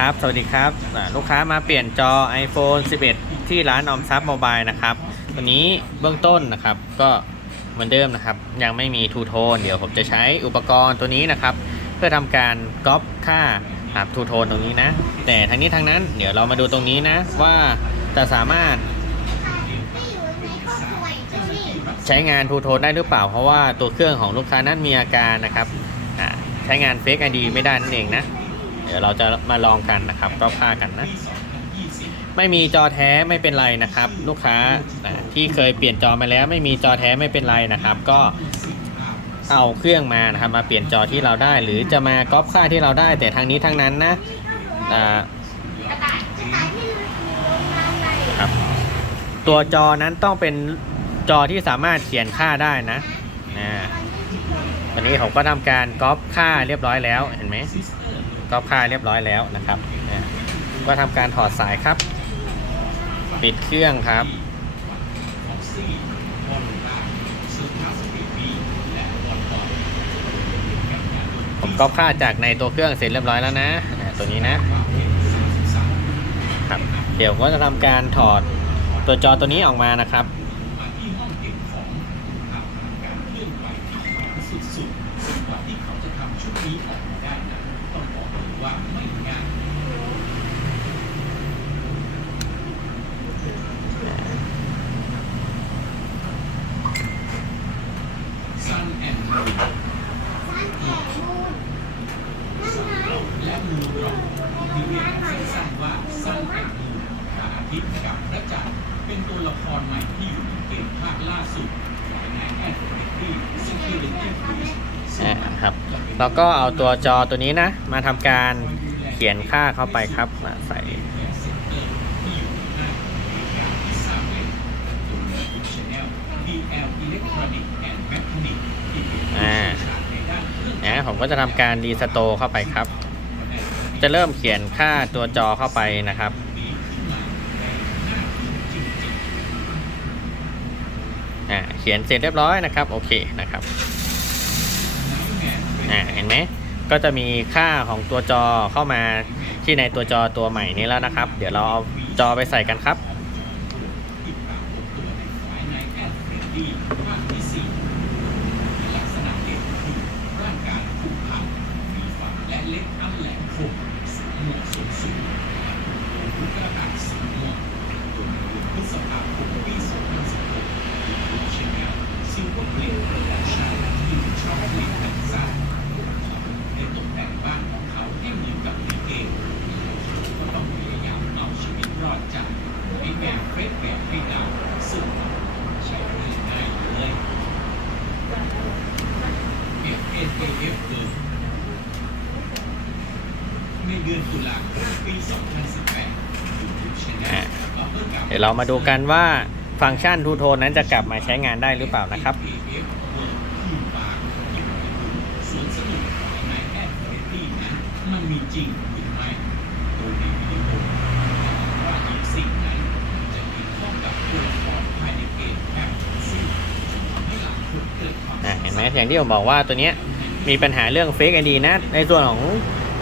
ครับ สวัสดีครับลูกค้ามาเปลี่ยนจอ iPhone 11 ที่ร้านออมทรัพย์โมบายนะครับตัวนี้เบื้องต้นนะครับก็เหมือนเดิมนะครับ ยังไม่มีทูโทนเดี๋ยวผมจะใช้อุปกรณ์ตัวนี้นะครับ เพื่อทำการก๊อปค่าครับทูโทนตรงนี้นะ แต่ทั้งนี้ทั้งนั้นเดี๋ยวเรามาดูตรงนี้นะ ว่าจะสามารถ ใช้งานทูโทนได้หรือเปล่า เพราะว่าตัวเครื่องของลูกค้านั้นมีอาการนะครับใช้งานเฟกไอดีไม่ได้นั่นเองนะ ดี๋ยวเราจะมาลองกันนะครับ ก็ค่ากันนะ ไม่มีจอแท้ไม่เป็นไรนะครับ ลูกค้าที่เคยเปลี่ยนจอมาแล้ว ไม่มีจอแท้ไม่เป็นไรนะครับ ก็เอาเครื่องมานะครับมาเปลี่ยนจอที่เราได้ หรือจะมาก๊อปค่าที่เราได้ แต่ทางนี้ทางนั้นนะตัวจอนั้นต้องเป็นจอที่สามารถเขียนค่าได้นะนะวันนี้ผมก็ทำการก๊อปค่าเรียบร้อยแล้วเห็นไหม ก๊อปค่าเรียบร้อยแล้วนะครับ ก็ทำการถอดสายครับ ปิดเครื่องครับ ผมก๊อปค่าจากในตัวเครื่องเสร็จเรียบร้อยแล้วนะ ตัวนี้นะครับเดี๋ยวก็จะทำการถอดตัวจอตัวนี้ออกมานะครับ และมือรองที่เรียกสั้นๆว่าสั้นแอนด์มูพระอาทิตย์กับพระจันทร์เป็นตัวละครใหม่ที่อยู่ในเกมภาคล่าสุด นแอดเวนตี้ Security Breach อ่าครับแล้วก็เอาตัวจอตัวนี้นะ มาทำการเขียนค่าเข้าไปครับมาใส่นอ่าในด้านเครื่องนะผมก็จะทำการรีสโตเข้าไปครับ จะเริ่มเขียนค่าตัวจอเข้าไปนะครับ อ่าเขียนเสร็จเรียบร้อยนะครับโอเคนะครับอ่าเห็นไหมก็จะมีค่าของตัวจอเข้ามาที่ในตัวจอตัวใหม่นี้แล้วนะครับ เดี๋ยวเราเอาจอไปใส่กันครับ ที่ปรากฏตัวในไฟล์ในแอดเฟรนดี้ภาคที่สี่ลักษณะเด่นคือร่างกายผุพังมีฝันและเล็กอันแหลมคมสวมหมวกสูงสูงรูปกระดาษสีม่วงโดยในเดือนพฤษภาคมปี2016ยูทูบชแนลซิลเวอร์เกรดโปรดักชั่นที่ชอบเล่นกันซ่าให้ตกแต่งบ้านของเขาให้เหมือนกับในเกม ก็ต้องพยายามเอาชีวิตรอดจากไอ้แบบเฟซแบบให้ดาวซึ่งใช้ง่ายๆเลย F N A F เกิดในเดือนตุลาคมปี 2018 YouTube Channel ก็เพิ่งกลับเดี๋ยวเรามาดูกันว่าฟังก์ชันทูโทนนั้นจะกลับมาใช้งานได้หรือเปล่านะครับ AF เวิร์ดคืนปากอยู่ในสวนสนุกในแอดเฟรดดี้นั้นมันมีจริงหรือไม่โดยในวิดีโอว่าอีกสิ่งนั้นจะเกี่ยวข้องกับตัวละครภายในเกมแบบซึ่งทำให้หลายคนเกิดความสอะงเห็นไหมสัยอย่างที่ผมบอกว่าตัวเนี้ย มีปัญหาเรื่องเฟกไอดีนะ ในส่วนของ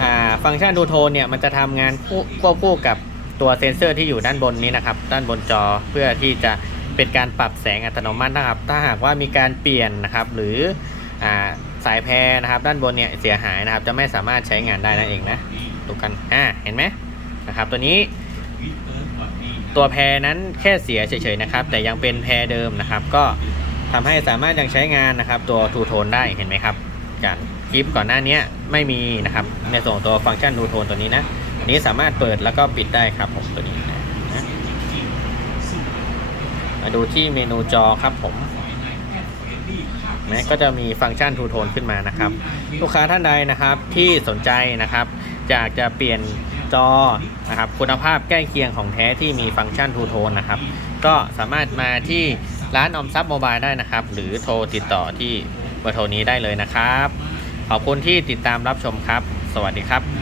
อฟังก์ชันดูโทนเนี่ย มันจะทำงานควบคู่กับตัวเซนเซอร์ที่อยู่ด้านบนนี้นะครับ ด้านบนจอเพื่อที่จะเป็นการปรับแสงอัตโนมัตินะครับ ถ้าหากว่ามีการเปลี่ยนนะครับ หรืออสายแพรนะครับ ด้านบนเนี่ยเสียหายนะครับ จะไม่สามารถใช้งานได้นั่นเองนะดูกันอ่าเห็นไหมนะครับ ตัวนี้ ตัวแพรนั้นแค่เสียเฉยๆนะครับ แต่ยังเป็นแพรเดิมนะครับ ก็ทำให้สามารถยังใช้งานนะครับ ตัวทูโทนได้เห็นไหมครับ จากคลิปก่อนหน้านี้ไม่มีนะครับ ในส่วนของตัวฟังก์ชันทูโทนตัวนี้นะอันนี้สามารถเปิดแล้วก็ปิดได้ครับผมตัวนี้นะมาดูที่เมนูจอครับผมนะก็จะมีฟังก์ชันทูโทนขึ้นมานะครับ ลูกค้าท่านใดนะครับที่สนใจนะครับอยากจะเปลี่ยนจอนะครับคุณภาพใกล้เคียงของแท้ที่มีฟังก์ชันทูโทนนะครับก็สามารถมาที่ร้านออมทรัพย์โมบายได้นะครับ หรือโทรติดต่อที่ บอร์โทรนี้ได้เลยนะครับ ขอบคุณที่ติดตามรับชมครับ สวัสดีครับ